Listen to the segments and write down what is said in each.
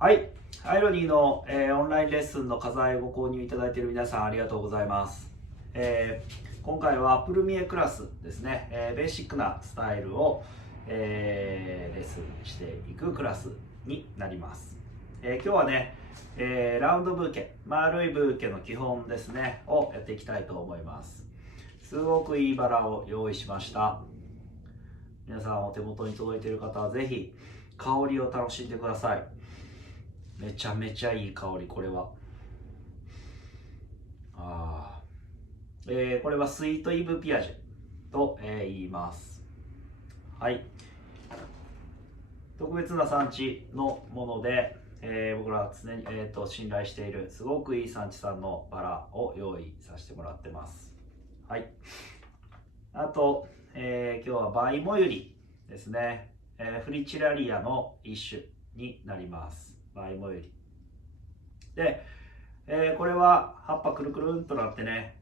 はい、アイロニーの、オンラインレッスンの画材をご購入いただいている皆さんありがとうございます。今回はプルミエクラスですね、ベーシックなスタイルを、レッスンしていくクラスになります。今日はね、ラウンドブーケ、丸いブーケの基本ですねをやっていきたいと思います。すごくいいバラを用意しました。皆さんお手元に届いている方はぜひ香りを楽しんでください。めちゃめちゃいい香り、これは。これはスイートイブピアジェと、言います。はい。特別な産地のもので、僕らは常に、信頼しているすごくいい産地さんのバラを用意させてもらってます。はい。あと、今日はバイモユリですね。フリチラリアの一種になります。バイモユリ。で、これは葉っぱくるくるんとなってね、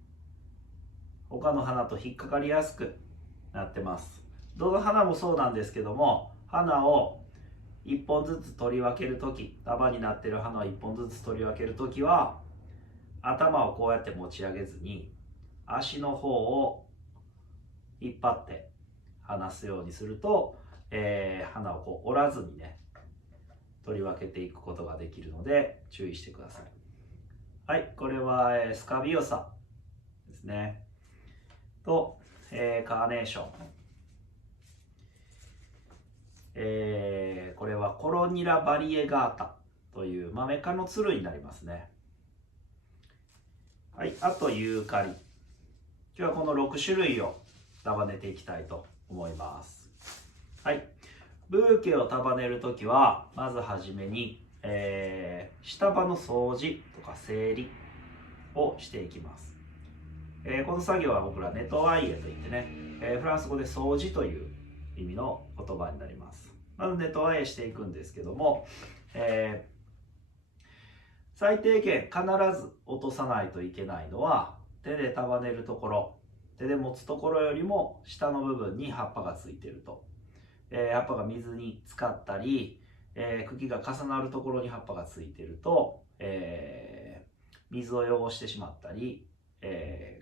他の花と引っかかりやすくなってます。どの花もそうなんですけども、花を1本ずつ取り分けるとき、束になっている花を1本ずつ取り分けるときは、頭をこうやって持ち上げずに、足の方を引っ張って離すようにすると、花をこう折らずにね、取り分けていくことができるので注意してください。はい、これは、スカビオサですね。と、カーネーション。これはコロニラバリエガータというマメ科のつるになりますね。はい、あとユーカリ。今日はこの6種類を束ねていきたいと思います。はい、ブーケを束ねるときはまずはじめに、下葉の掃除とか整理をしていきます。この作業は僕らネトワイエといってね、フランス語で掃除という意味の言葉になります。まずネトワイエしていくんですけども、最低限必ず落とさないといけないのは手で束ねるところ、手で持つところよりも下の部分に葉っぱがついていると、葉っぱが水に浸かったり、茎が重なるところに葉っぱがついていると、水を汚してしまったり、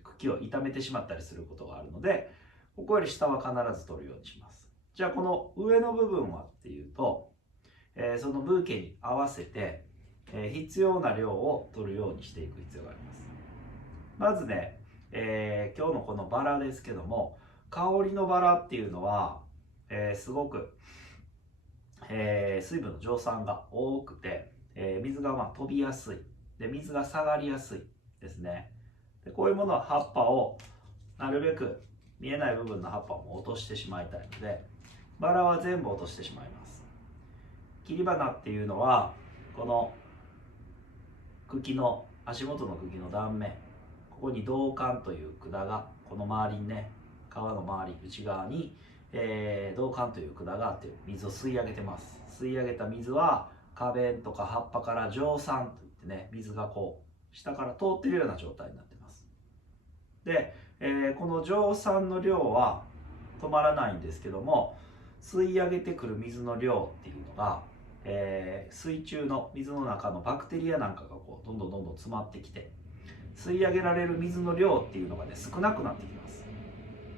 茎を傷めてしまったりすることがあるので、ここより下は必ず取るようにします。じゃあこの上の部分はっていうと、そのブーケに合わせて、必要な量を取るようにしていく必要があります。まずね、今日のこのバラですけども、香りのバラっていうのは、すごく、水分の蒸散が多くて、水が飛びやすいで、水が下がりやすいですね。でこういうものは葉っぱをなるべく見えない部分の葉っぱも落としてしまいたいので、バラは全部落としてしまいます。切り花っていうのはこの茎の足元の茎の断面、ここに銅管という管がこの周りにね、皮の周り内側に、銅管という管があって水を吸い上げてます。吸い上げた水は花弁とか葉っぱから蒸散といってね、水がこう下から通っているような状態になってます。で、この蒸散の量は止まらないんですけども、吸い上げてくる水の量っていうのが、水中の水の中のバクテリアなんかがこうどんどん詰まってきて、吸い上げられる水の量っていうのがね、少なくなってきます。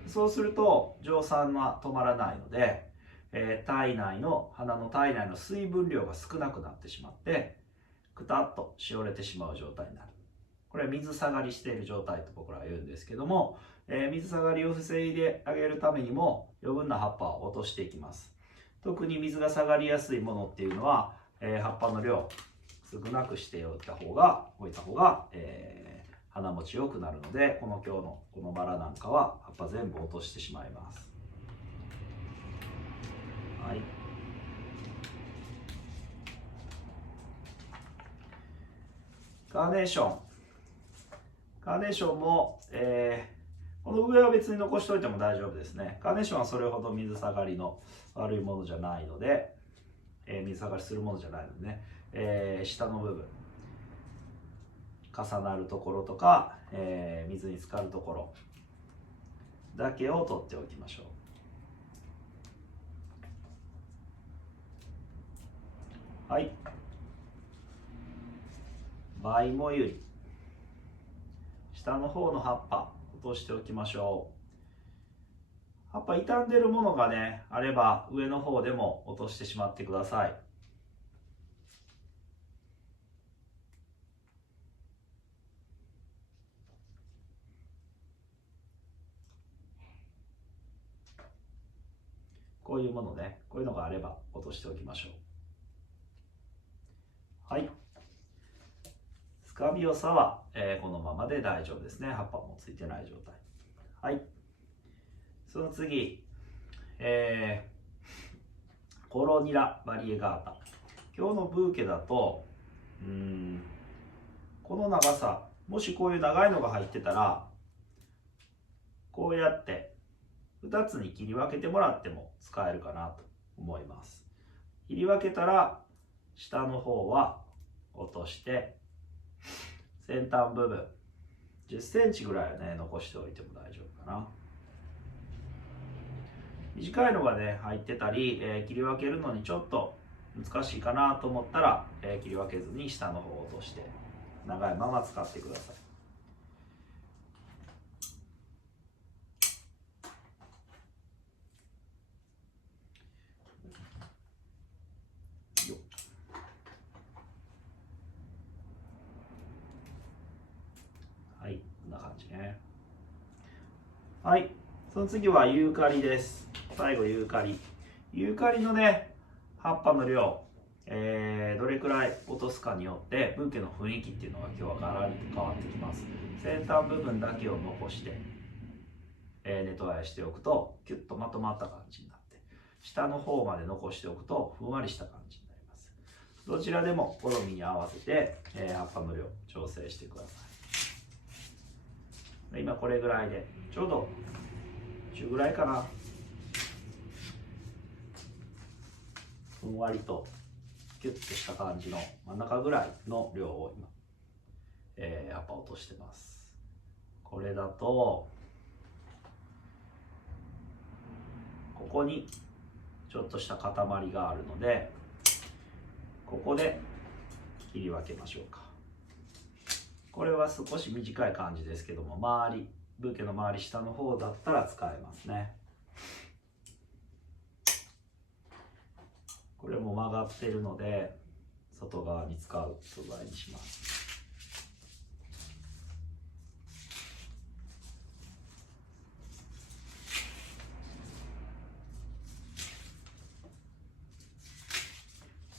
そうすると蒸散は止まらないので、花の体内の水分量が少なくなってしまって、くたっとしおれてしまう状態になる。これは水下がりしている状態と僕らは言うんですけども、水下がりを防いであげるためにも余分な葉っぱを落としていきます。特に水が下がりやすいものっていうのは、葉っぱの量少なくしておいた方が、花持ちよくなるので、今日のこのバラなんかは葉っぱ全部落としてしまいます。はい、カーネーション。カーネーションも、この上は別に残しておいても大丈夫ですね。カーネーションはそれほど水下がりの悪いものじゃないので、水下がりするものじゃないのでね、下の部分重なるところとか、水に浸かるところだけを取っておきましょう。はい、倍もゆり、下の方の葉っぱ落としておきましょう。葉っぱ傷んでるものがねあれば上の方でも落としてしまってください。こういうものね、こういうのがあれば落としておきましょう。はい。スカビオサは、このままで大丈夫ですね。葉っぱもついてない状態。はい。その次、コロニラバリエガータ。今日のブーケだと、この長さ、もしこういう長いのが入ってたら、こうやって2つに切り分けてもらっても使えるかなと思います。切り分けたら下の方は落として先端部分10センチぐらいはね残しておいても大丈夫かな。短いのがね入ってたり、切り分けるのにちょっと難しいかなと思ったら、切り分けずに下の方を落として長いまま使ってください。はい、こんな感じね。はい、その次はユーカリです。最後ユーカリ。ユーカリのね、葉っぱの量、どれくらい落とすかによってブーケの雰囲気っていうのが今日はガラリと変わってきます。先端部分だけを残して、ネトワイしておくとキュッとまとまった感じになって、下の方まで残しておくとふんわりした感じになります。どちらでも好みに合わせて、葉っぱの量調整してください。今これぐらいでちょうど中ぐらいかな。ふんわりとキュッとした感じの真ん中ぐらいの量を今、葉っぱ落としてます。これだとここにちょっとした塊があるのでここで切り分けましょうか。これは少し短い感じですけども、周りブーケの周り下の方だったら使えますね。これも曲がってるので外側に使う素材にします。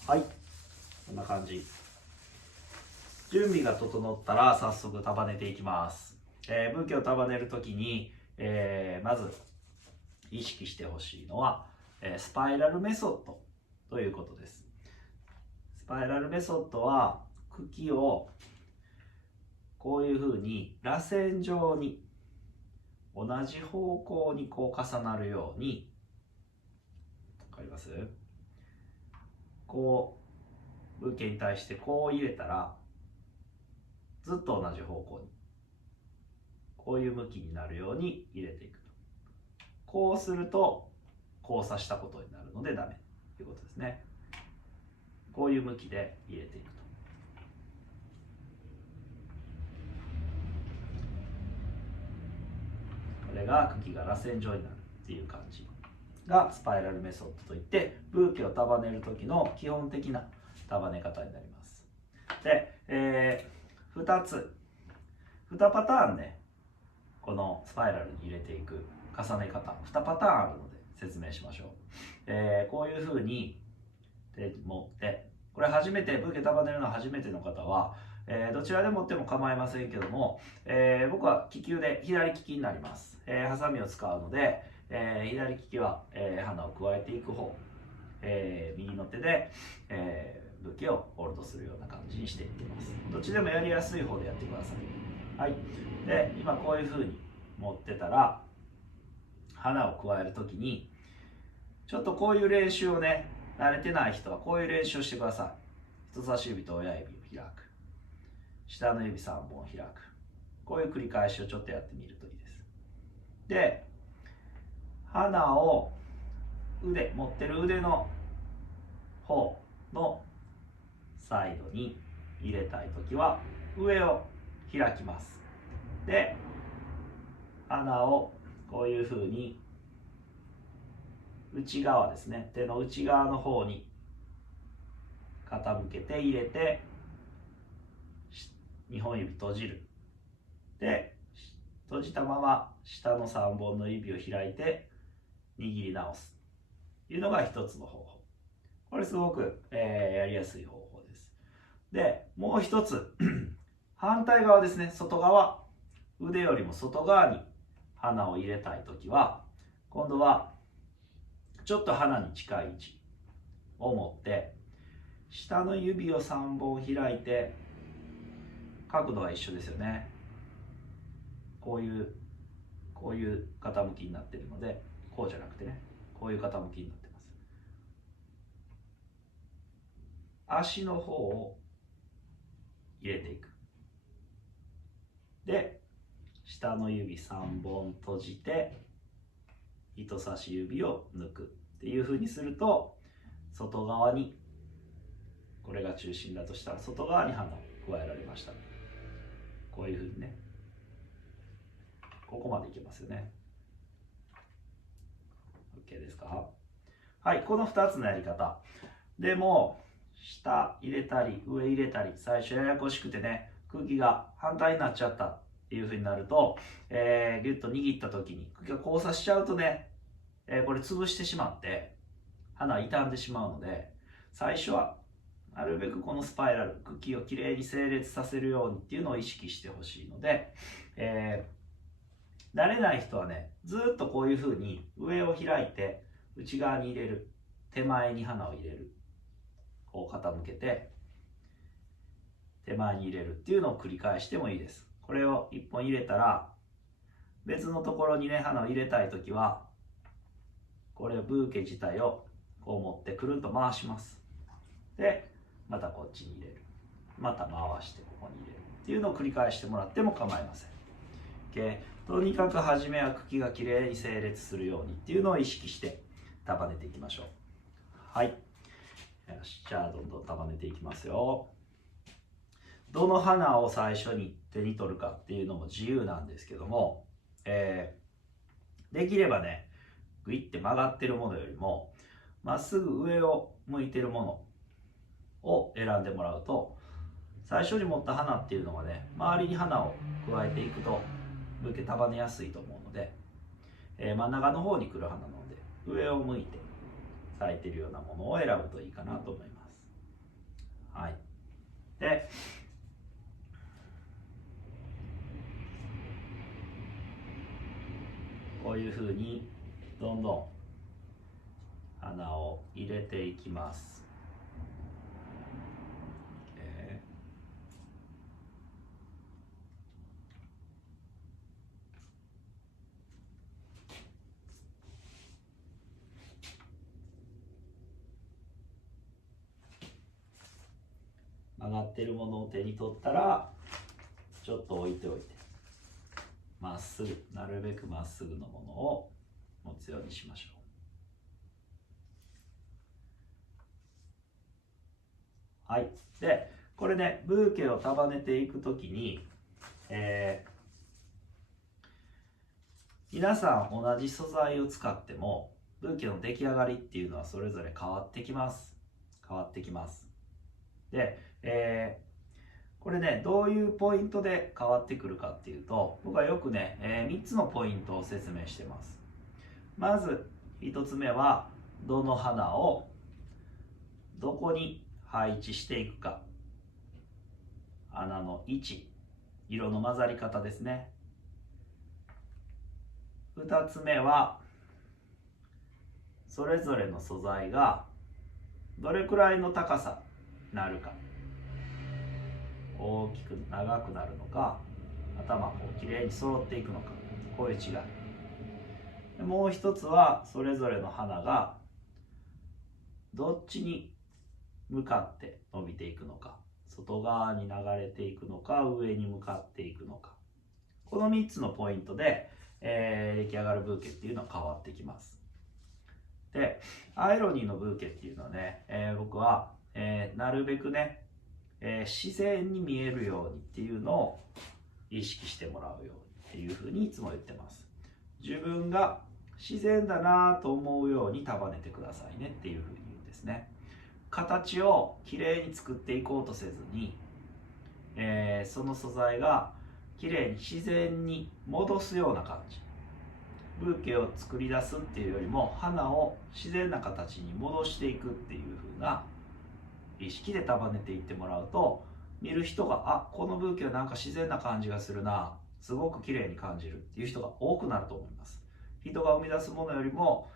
はい、こんな感じ。準備が整ったら早速束ねていきます。ブーケを束ねるときに、まず意識してほしいのは、スパイラルメソッドということです。スパイラルメソッドは茎をこういうふうに螺旋状に同じ方向にこう重なるように、わかります？こうブーケに対してこう入れたらずっと同じ方向にこういう向きになるように入れていくと。こうすると交差したことになるのでダメということですね。こういう向きで入れていくと。これが茎が螺旋状になるっていう感じがスパイラルメソッドといって、ブーケを束ねる時の基本的な束ね方になります。で、2パターンね、このスパイラルに入れていく重ね方2パターンあるので説明しましょう。こういうふうに手持って、これ初めてブーケ束ねるの初めての方は、どちらで持っても構いませんけども、僕は利き腕左利きになります。ハサミを使うので、左利きは、花を加えていく方、右の手で、ブーケをホールドするような感じにしていってます。どっちでもやりやすい方でやってください。はい、で今こういうふうに持ってたら花を加えるときにちょっとこういう練習をね、慣れてない人はこういう練習をしてください。人差し指と親指を開く、下の指3本を開く、こういう繰り返しをちょっとやってみるといいです。で、花を持ってる腕の方のサイドに入れたい時は上を開きます。で花をこういうふうに内側ですね、手の内側の方に傾けて入れて2本指閉じる。で閉じたまま下の3本の指を開いて握り直すというのが一つの方法。これすごく、やりやすい方法です。でもう一つ反対側ですね、外側、腕よりも外側に花を入れたいときは今度はちょっと鼻に近い位置を持って下の指を3本開いて、角度は一緒ですよね。こういう傾きになっているので、こうじゃなくてね、こういう傾きになってます。足の方を入れていく。で下の指3本閉じて人差し指を抜くっていうふうにすると、外側に、これが中心だとしたら外側に花を加えられました。こういうふうにね、ここまでいけますよね。 OK ですか？はい、この2つのやり方でも下入れたり上入れたり、最初ややこしくてね、空気が反対になっちゃったっていうふうになると、ギュッと握った時に空気が交差しちゃうとね、これ潰してしまって花傷んでしまうので、最初はなるべくこのスパイラル、茎をきれいに整列させるようにっていうのを意識してほしいので、慣れない人はね、ずっとこういうふうに上を開いて内側に入れる、手前に花を入れる、こう傾けて手前に入れるっていうのを繰り返してもいいです。これを1本入れたら別のところにね、花を入れたいときはこれをブーケ自体をこう持ってくるんと回します。でまたこっちに入れる、また回してここに入れるっていうのを繰り返してもらっても構いません。とにかく初めは茎がきれいに整列するようにっていうのを意識して束ねていきましょう。はい、よし、じゃあどんどん束ねていきますよ。どの花を最初に手に取るかっていうのも自由なんですけども、できればね、グイって曲がってるものよりもまっすぐ上を向いてるものを選んでもらうと、最初に持った花っていうのはね、周りに花を加えていくとブーケ束ねやすいと思うので、真ん中の方に来る花なので上を向いて咲いてるようなものを選ぶといいかなと思います。はい、でこういうふうにどんどん花を入れていきます。曲がってるものを手に取ったらちょっと置いておいて、まっすぐ、なるべくまっすぐのものを持つようにしましょう。はい、でこれね、ブーケを束ねていくときに、皆さん同じ素材を使ってもブーケの出来上がりっていうのはそれぞれ変わってきます。で、これね、どういうポイントで変わってくるかっていうと、僕はよくね、3つのポイントを説明してます。まず1つ目は、どの花をどこに配置していくか、穴の位置、色の混ざり方ですね。2つ目は、それぞれの素材がどれくらいの高さになるか、大きく長くなるのか、頭こうきれいに揃っていくのか、こういう違い。もう一つはそれぞれの花がどっちに向かって伸びていくのか、外側に流れていくのか、上に向かっていくのか、この3つのポイントで、出来上がるブーケっていうのは変わってきます。でアイロニーのブーケっていうのはね、僕は、なるべくね自然に見えるようにっていうのを意識してもらうようにっていうふうにいつも言ってます。自分が自然だなと思うように束ねてくださいねっていうふうに言うんですね。形をきれいに作っていこうとせずに、その素材がきれいに自然に戻すような感じ、ブーケを作り出すっていうよりも花を自然な形に戻していくっていう風な意識で束ねていってもらうと、見る人がこのブーケはなんか自然な感じがするな、すごく綺麗に感じるっていう人が多くなると思います。人が生み出すものよりも、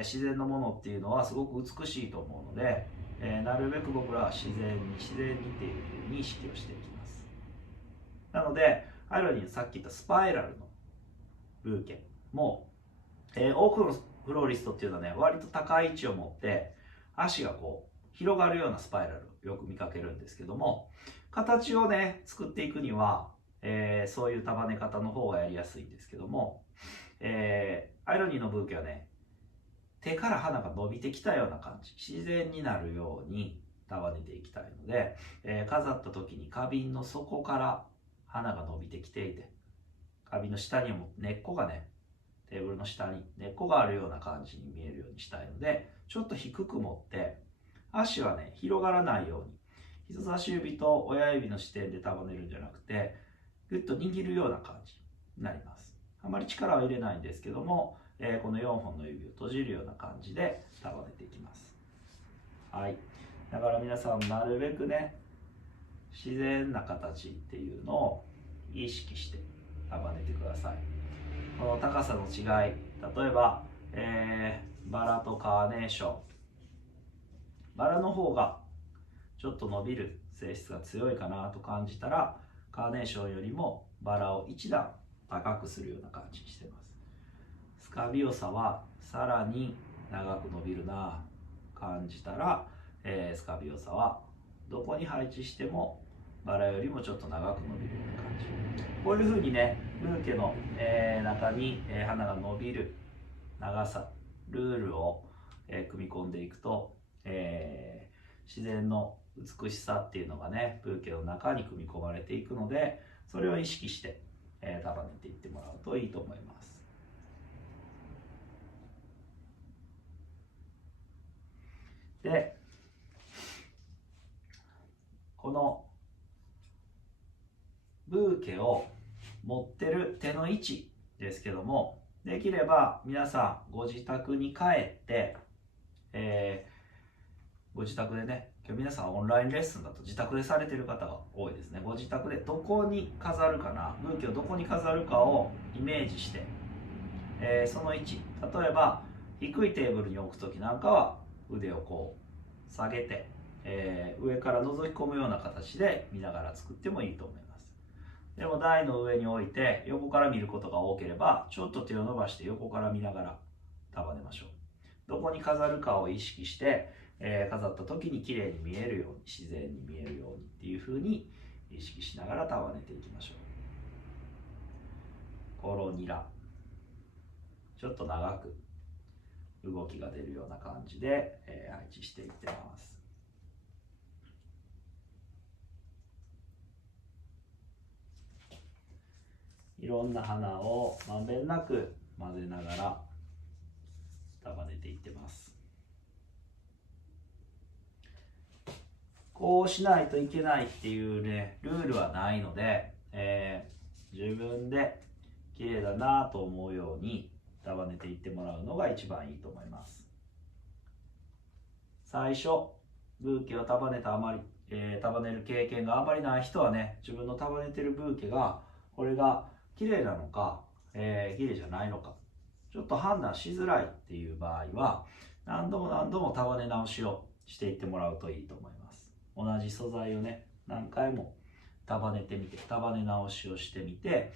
自然のものっていうのはすごく美しいと思うので、なるべく僕らは自然にっていう風に意識をしていきます。なのでアイロニーさっき言ったスパイラルのブーケも、多くのフローリストっていうのはね、割と高い位置を持って足がこう広がるようなスパイラルよく見かけるんですけども、形をね作っていくには、そういう束ね方の方がやりやすいんですけども、アイロニーのブーケはね、手から花が伸びてきたような感じ、自然になるように束ねていきたいので、飾った時に花瓶の底から花が伸びてきていて、花瓶の下にも根っこがね、テーブルの下に根っこがあるような感じに見えるようにしたいので、ちょっと低く持って足はね広がらないように、人差し指と親指の支点で束ねるんじゃなくて、ぐっと握るような感じになります。あまり力は入れないんですけども、この4本の指を閉じるような感じで束ねていきます。はい、だから皆さんなるべくね自然な形っていうのを意識して束ねてください。この高さの違い、例えば、バラとカーネーション、バラの方がちょっと伸びる性質が強いかなと感じたら、カーネーションよりもバラを一段高くするような感じにしてます。スカビオサはさらに長く伸びるな感じたら、スカビオサはどこに配置してもバラよりもちょっと長く伸びるような感じ。こういうふうにね、ブーケの、中に、花が伸びる長さ、ルールを、組み込んでいくと、自然の美しさっていうのがね、ブーケの中に組み込まれていくので、それを意識して、束ねていってもらうといいと思います。で、このブーケを持ってる手の位置ですけども、できれば皆さんご自宅に帰って、ご自宅でね、今日皆さんオンラインレッスンだと自宅でされてる方が多いですね。ご自宅でどこに飾るかな、ブーケをどこに飾るかをイメージして、その位置、例えば低いテーブルに置く時なんかは腕をこう下げて、上から覗き込むような形で見ながら作ってもいいと思います。でも台の上に置いて横から見ることが多ければ、ちょっと手を伸ばして横から見ながら束ねましょう。どこに飾るかを意識して、飾った時に綺麗に見えるように、自然に見えるようにっていう風に意識しながら束ねていきましょう。コロニラ、ちょっと長く動きが出るような感じで、配置していってます。いろんな花をまんべんなく混ぜながら束ねていってます。こうしないといけないっていうねルールはないので、自分で綺麗だなと思うように束ねていってもらうのが一番いいと思います。最初ブーケを束ねた束ねる経験があまりない人はね、自分の束ねてるブーケがこれが綺麗なのか、綺麗じゃないのかちょっと判断しづらいっていう場合は、何度も束ね直しをしていってもらうといいと思います。同じ素材をね何回も束ねてみて、束ね直しをしてみて、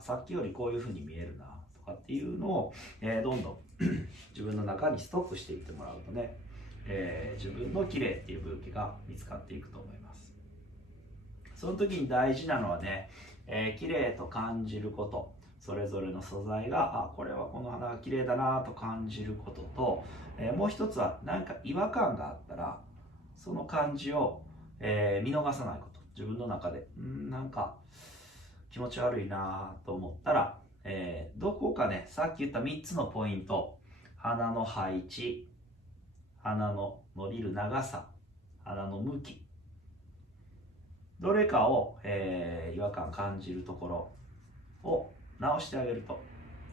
さっきよりこういう風に見えるなとかっていうのを、どんどん自分の中にストックしていってもらうとね、自分の綺麗っていうブーケが見つかっていくと思います。その時に大事なのはね、綺麗と感じること、それぞれの素材がこれはこの花が綺麗だなと感じることと、もう一つは何か違和感があったらその感じを、見逃さないこと。自分の中でなんか気持ち悪いなと思ったら、どこかね、さっき言った3つのポイント、鼻の配置、鼻の伸びる長さ、鼻の向き、どれかを、違和感感じるところを直してあげると、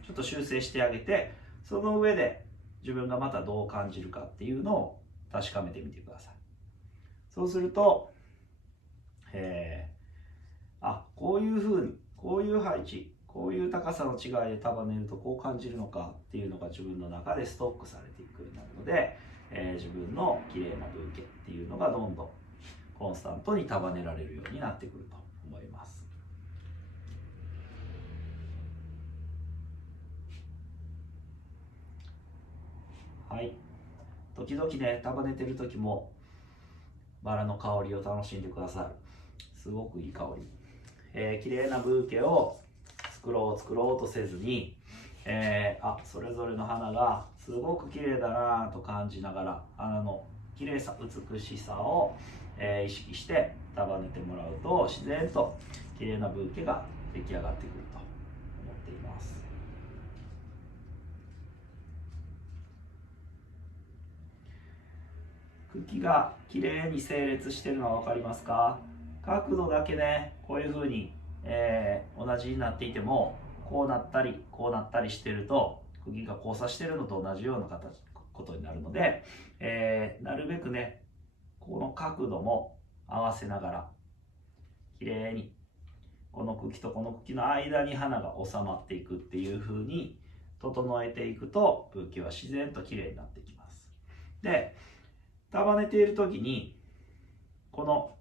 ちょっと修正してあげて、その上で自分がまたどう感じるかっていうのを確かめてみてください。そうすると、こういうふうに、こういう配置、こういう高さの違いで束ねるとこう感じるのかっていうのが自分の中でストックされていくようになるので、自分の綺麗なブーケっていうのがどんどんコンスタントに束ねられるようになってくると思います。はい。時々ね、束ねてる時もバラの香りを楽しんでください。すごくいい香り。綺麗なブーケを作ろうとせずに、それぞれの花がすごく綺麗だなと感じながら、花の綺麗さ、美しさを、意識して束ねてもらうと、自然と綺麗なブーケが出来上がってくると思っています。茎が綺麗に整列してるのは分かりますか？角度だけね、こういう風に、同じになっていても、こうなったりこうなったりしてると、釘が交差してるのと同じようなことになるので、なるべくね、この角度も合わせながら綺麗に、この茎とこの茎の間に花が収まっていくっていう風に整えていくと、ブーケは自然と綺麗になってきます。で、束ねている時に、この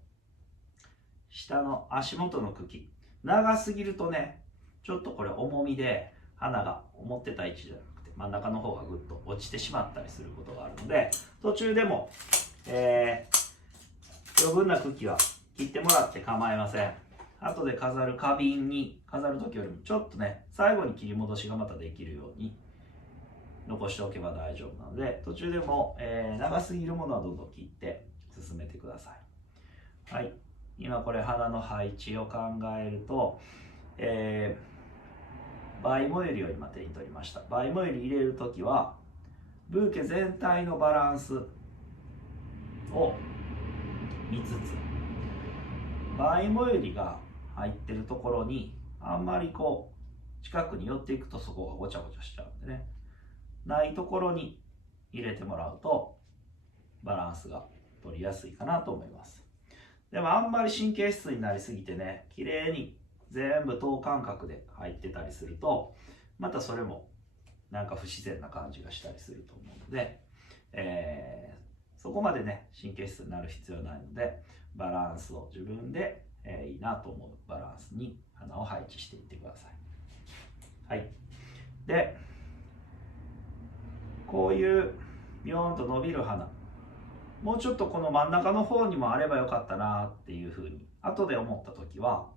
下の足元の茎、長すぎるとね、ちょっとこれ重みで花が思ってた位置じゃなくて真ん中の方がぐっと落ちてしまったりすることがあるので、途中でも、余分な茎は切ってもらって構いません。後で飾る花瓶に飾る時よりもちょっとね、最後に切り戻しがまたできるように残しておけば大丈夫なので、途中でも、長すぎるものはどんどん切って進めてください。はい、今これ花の配置を考えると、バイモユリを今手に取りました。バイモユリ入れるときはブーケ全体のバランスを見つつ、バイモユリが入ってるところにあんまりこう近くに寄っていくとそこがごちゃごちゃしちゃうんでね、ないところに入れてもらうとバランスが取りやすいかなと思います。でもあんまり神経質になりすぎてね、綺麗に全部等間隔で入ってたりすると、またそれもなんか不自然な感じがしたりすると思うので、そこまでね神経質になる必要はないので、バランスを自分で、いいなと思うバランスに花を配置していってください。はい。で、こういうビヨーンと伸びる花、もうちょっとこの真ん中の方にもあればよかったなっていうふうに後で思った時は、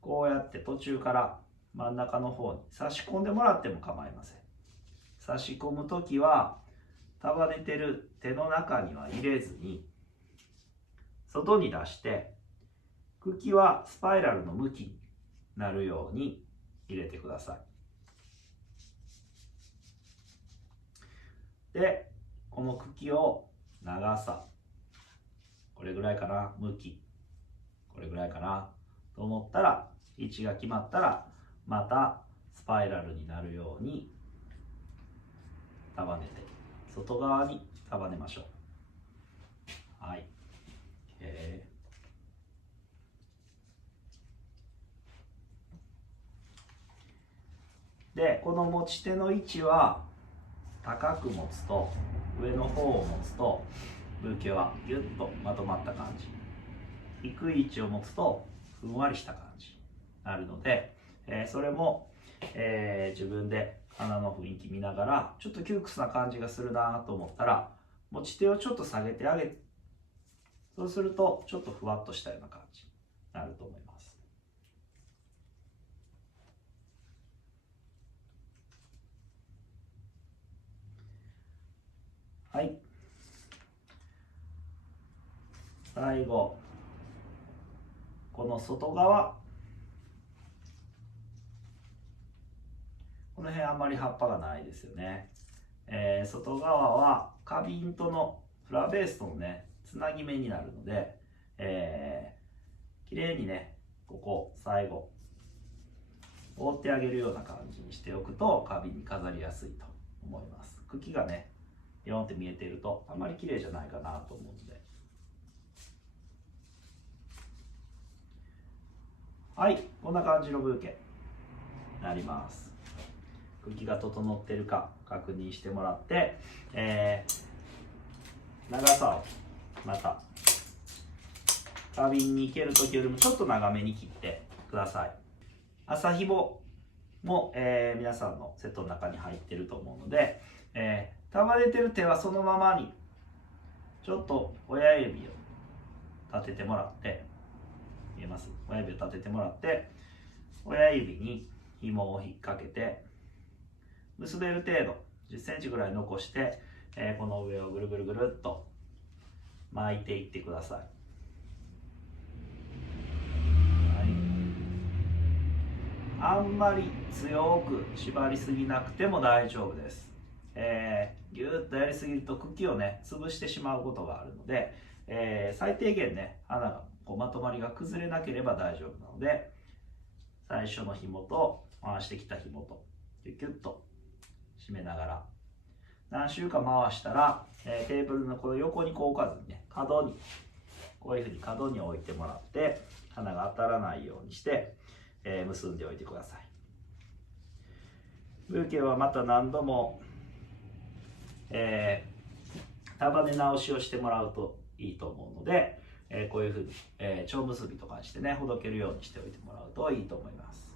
こうやって途中から真ん中の方に差し込んでもらっても構いません。差し込む時は束ねてる手の中には入れずに外に出して、茎はスパイラルの向きになるように入れてください。で、この茎を長さこれぐらいかな、向きこれぐらいかなと思ったら、位置が決まったらまたスパイラルになるように束ねて外側に束ねましょう。はい、で、この持ち手の位置は高く持つと、上の方を持つとブーケはギュッとまとまった感じ、低い位置を持つとふんわりした感じになるので、それも、自分で花の雰囲気見ながら、ちょっと窮屈な感じがするなと思ったら持ち手をちょっと下げてあげて、そうするとちょっとふわっとしたような感じになると思います。はい。最後この外側、この辺あんまり葉っぱがないですよね。外側は花瓶とのフラワーベースとのねつなぎ目になるので、綺麗にねここ最後覆ってあげるような感じにしておくと花瓶に飾りやすいと思います。茎がねヨンって見えているとあまり綺麗じゃないかなと思うので、はい、こんな感じのブーケになります。茎が整っているか確認してもらって、長さをまた花瓶に生ける時よりもちょっと長めに切ってください。麻ひもも、皆さんのセットの中に入っていると思うので、束ねてる手はそのままにちょっと親指を立ててもらって、見えます？親指を立ててもらって親指に紐を引っ掛けて結べる程度10センチぐらい残して、この上をぐるぐるぐるっと巻いていってください。あんまり強く縛りすぎなくても大丈夫です。ぎゅーっとやりすぎると茎をね潰してしまうことがあるので、最低限ね花がこうまとまりが崩れなければ大丈夫なので、最初の紐と回してきた紐とキュッキュッと締めながら何周か回したら、テーブルのこの横にこう置かずにね角にこういうふうに角に置いてもらって花が当たらないようにして、結んでおいてください。ブーケはまた何度も、束ね直しをしてもらうといいと思うので、こういうふうに、蝶結びとかにしてねほどけるようにしておいてもらうといいと思います。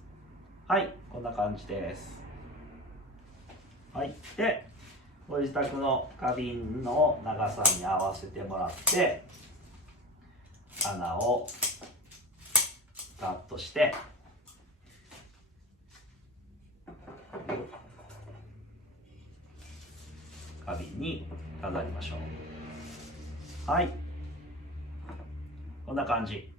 はい、こんな感じです。はい、でご自宅の花瓶の長さに合わせてもらって花をカットして花瓶に飾りましょう。はい、こんな感じ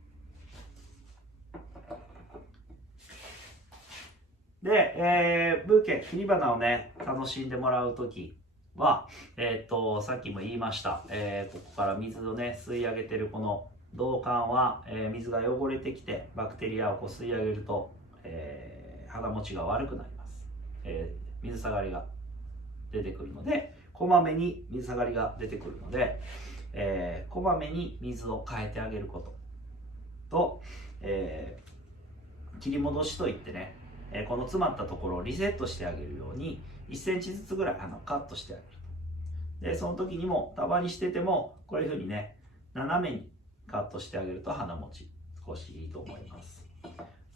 で、ブーケ切り花をね楽しんでもらう時は、さっきも言いました、ここから水をね吸い上げてるこの銅管は、水が汚れてきてバクテリアをこう吸い上げると、花持ちが悪くなります。水下がりが出てくるので、こまめに水下がりが出てくるので、こまめに水を変えてあげることと、切り戻しといってね、この詰まったところをリセットしてあげるように1センチずつぐらいカットしてあげると。でその時にも束にしててもこういうふうにね斜めにカットしてあげると花持ち少しいいと思います。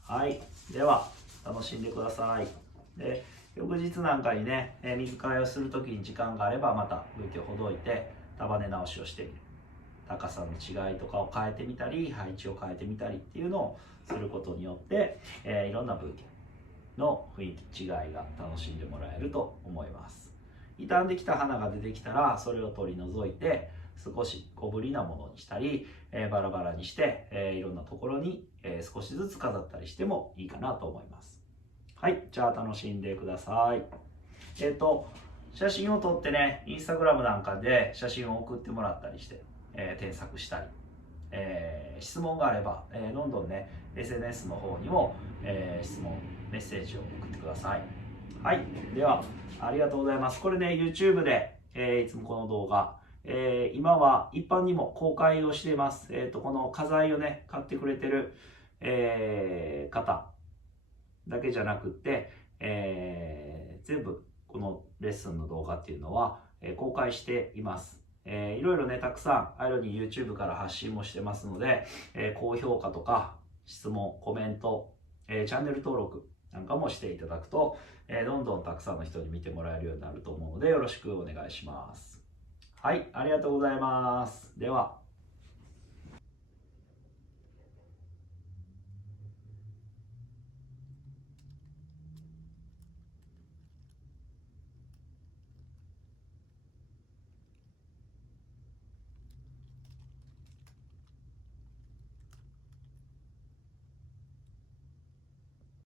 はい、では楽しんでください。で翌日なんかにね水替えをする時に時間があればまたブーケをほどいて束ね直しをしてみる。高さの違いとかを変えてみたり配置を変えてみたりっていうのをすることによって、いろんなブーケの雰囲気違いが楽しんでもらえると思います。傷んできた花が出てきたらそれを取り除いて少し小ぶりなものにしたり、バラバラにして、いろんなところに、少しずつ飾ったりしてもいいかなと思います。はい、じゃあ楽しんでください。写真を撮ってねインスタグラムなんかで写真を送ってもらったりして、添削したり、質問があれば、どんどんね SNS の方にも、質問メッセージを送ってください。はい、ではありがとうございます。これね YouTube で、いつもこの動画、今は一般にも公開をしています。この花材をね買ってくれてる、方だけじゃなくって、全部このレッスンの動画っていうのは、公開しています。いろいろねたくさんアイロニー YouTube から発信もしてますので、高評価とか質問コメント、チャンネル登録なんかもしていただくと、どんどんたくさんの人に見てもらえるようになると思うのでよろしくお願いします。はい、ありがとうございます。では。